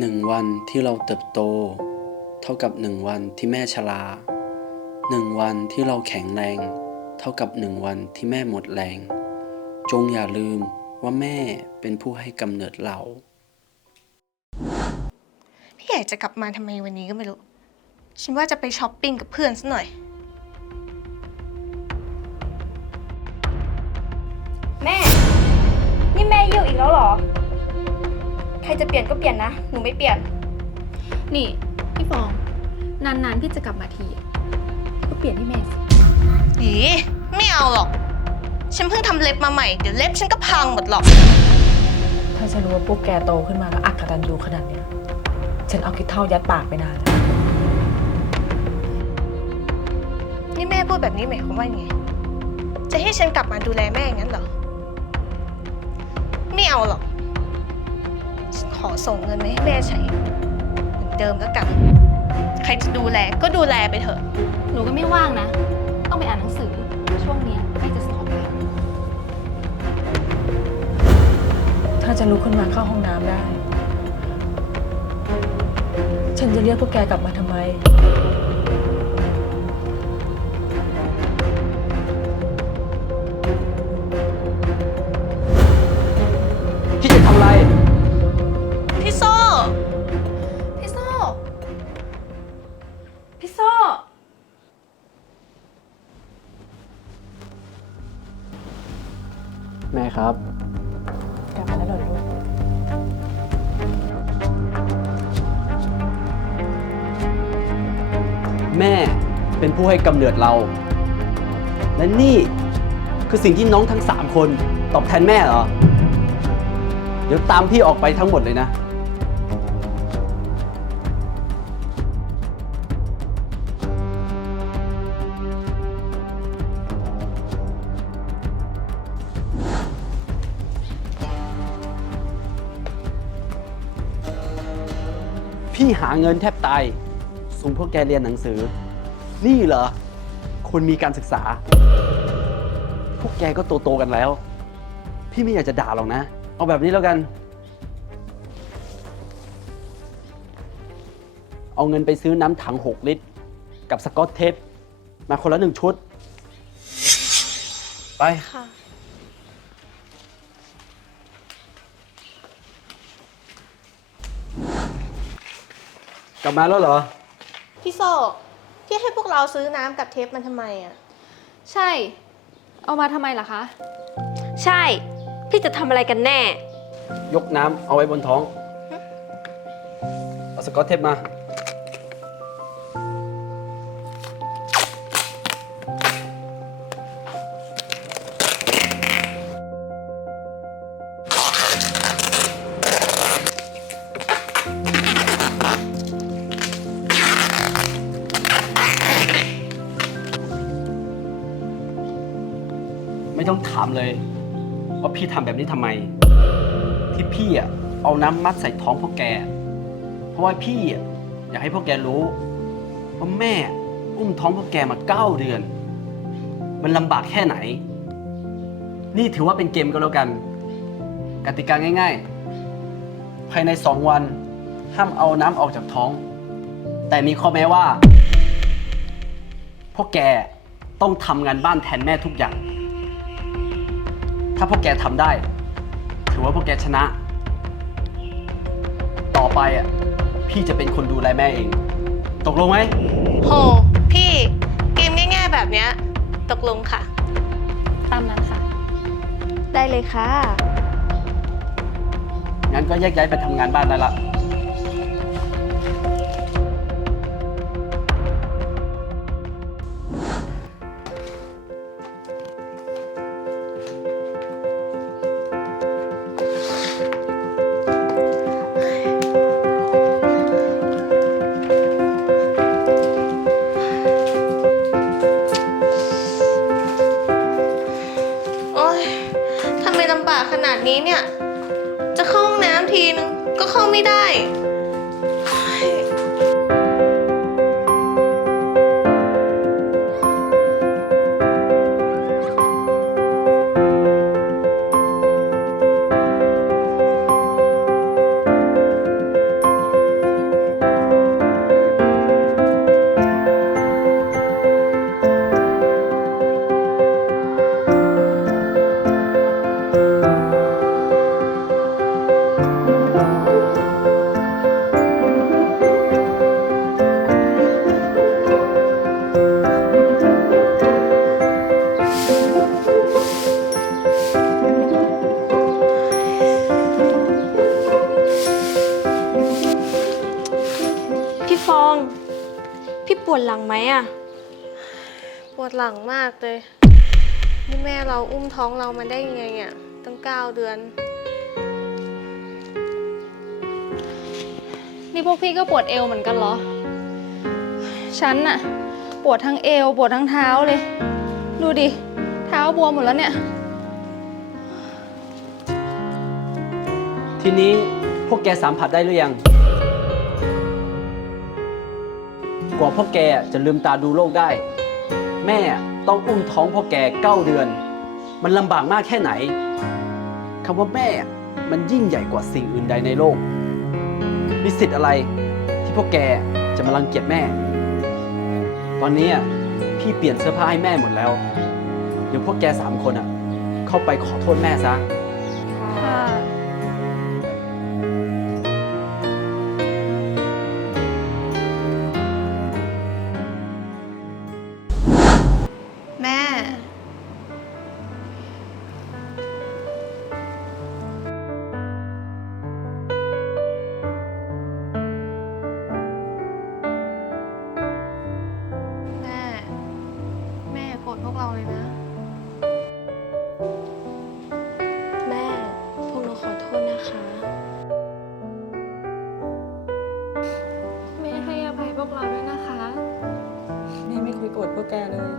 หนึ่งวันที่เราเติบโต เท่ากับหนึ่งวันที่แม่ชราหนึ่งวันที่เราแข็งแรง เท่ากับหนึ่งวันที่แม่หมดแรง จงอย่าลืมว่าแม่เป็นผู้ให้กำเนิดเรา พี่ใหญ่จะกลับมาทำไมวันนี้ก็ไม่รู้ ฉันว่าจะไปช้อปปิ้งกับเพื่อนซะหน่อย แม่ นี่แม่เยี่ยวอีกแล้วเหรอ ใครจะเปลี่ยนก็เปลี่ยนนะ หนูไม่เปลี่ยน นี่ พี่ฟอง นานๆพี่จะกลับมาทีอะพี่ก็เปลี่ยนให้แม่สิอีไม่เอาหรอก ฉันเพิ่งทำเล็บมาใหม่ เดี๋ยวเล็บฉันก็พังหมดหรอก ถ้าฉันรู้ว่าพวกแกโตขึ้นมาแล้วอักตันยูขนาดเนี้ย ฉันเอาคิดเท่ายัดปากไปนานแล้วนี่แม่พูดแบบนี้หมายความว่าไง จะให้ฉันกลับมาดูแลแม่งั้นเหรอ ไม่เอาหรอกฉันข อส่งเงินมาให้แม่ใช้เหมือนเดิมแล้วกัน ใครจะดูแลก็ดูแลไปเถอะ หนูก็ไม่ว่างนะ ต้องไปอ่านหนังสือ ช่วงเนี้ยใกล้จะสอบแล้ว ถ้าฉันลุกขึ้นมาเข้าห้องน้ำได้ ฉันจะเรียกพวกแกกลับมาทำไมพี่จะทำอะไร ผู้ให้กำเนิดเรา และนี่คือสิ่งที่น้องทั้งสามคนตอบแทนแม่เหรอ เดี๋ยวตามพี่ออกไปทั้งหมดเลยนะ พี่หาเงินแทบตายส่งพวกแกเรียนหนังสือ นี่เหรอ คนมีการศึกษา พวกแกก็โตๆกันแล้ว พี่ไม่อยากจะด่าหรอกนะ เอาแบบนี้แล้วกัน เอาเงินไปซื้อน้ำถัง 6 ลิตร กับสกอตเทปมาคนละหนึ่งชุด ไป ค่ะ กลับมาแล้วเหรอ พี่โซ่ พี่ให้พวกเราซื้อน้ำกับเทปมันทำไมอะ ใช่ เอามาทำไมล่ะคะ ใช่ พี่จะทำอะไรกันแน่ ยกน้ำเอาไว้บนท้อง เอาสกอตเทปมา ไม่ต้องถามเลย ว่าพี่ทำแบบนี้ทำไม ที่พี่อะเอาน้ำมัดใส่ท้องพวกแก เพราะว่าพี่อะอยากให้พวกแกรู้ว่าแม่อุ้มท้องพวกแกมาเก้าเดือน มันลำบากแค่ไหน นี่ถือว่าเป็นเกมก็แล้วกัน กติกาง่าย ๆ ภายในสองวัน ห้ามเอาน้ำออกจากท้อง แต่มีข้อแม้ว่า พวกแกต้องทำงานบ้านแทนแม่ทุกอย่าง ถ้าพวกแกทำได้ ถือว่าพวกแกชนะ ต่อไปอะ พี่จะเป็นคนดูแลแม่เอง ตกลงไหม โห พี่เกมง่ายๆแบบเนี้ยตกลงค่ะ ตามนั้นค่ะ ได้เลยค่ะ งั้นก็แยกย้ายไปทำงานบ้านได้ละ ขนาดนี้เนี่ย จะเข้าห้องน้ำทีนึงก็เข้าไม่ได้ ปวดหลังมากเลย นี่แม่เราอุ้มท้องเรามาได้ยังไงอะตั้งเก้าเดือน นี่พวกพี่ก็ปวดเอวเหมือนกันเหรอ ฉันน่ะ ปวดทั้งเอว ปวดทั้งเท้าเลย ดูดิ เท้าบวมหมดแล้วเนี่ย ทีนี้พวกแกสัมผัสได้หรือยัง กว่าพวกแกจะลืมตาดูโลกได้ แม่ต้องอุ้มท้องพ่อแกเก้าเดือน มันลำบากมากแค่ไหนคำว่าแม่มันยิ่งใหญ่กว่าสิ่งอื่นใดในโลก มีสิทธิ์อะไรที่พวกแกจะมารังเกียจแม่ ตอนนี้พี่เปลี่ยนเสื้อผ้าให้แม่หมดแล้ว เดี๋ยวพวกแกสามคนอะ เข้าไปขอโทษแม่ซะ เราเลยนะ แม่ พวกหนูขอโทษนะคะ แม่ให้อภัยพวกเราด้วยนะคะ แม่ไม่เคยโกรธพวกแกเลย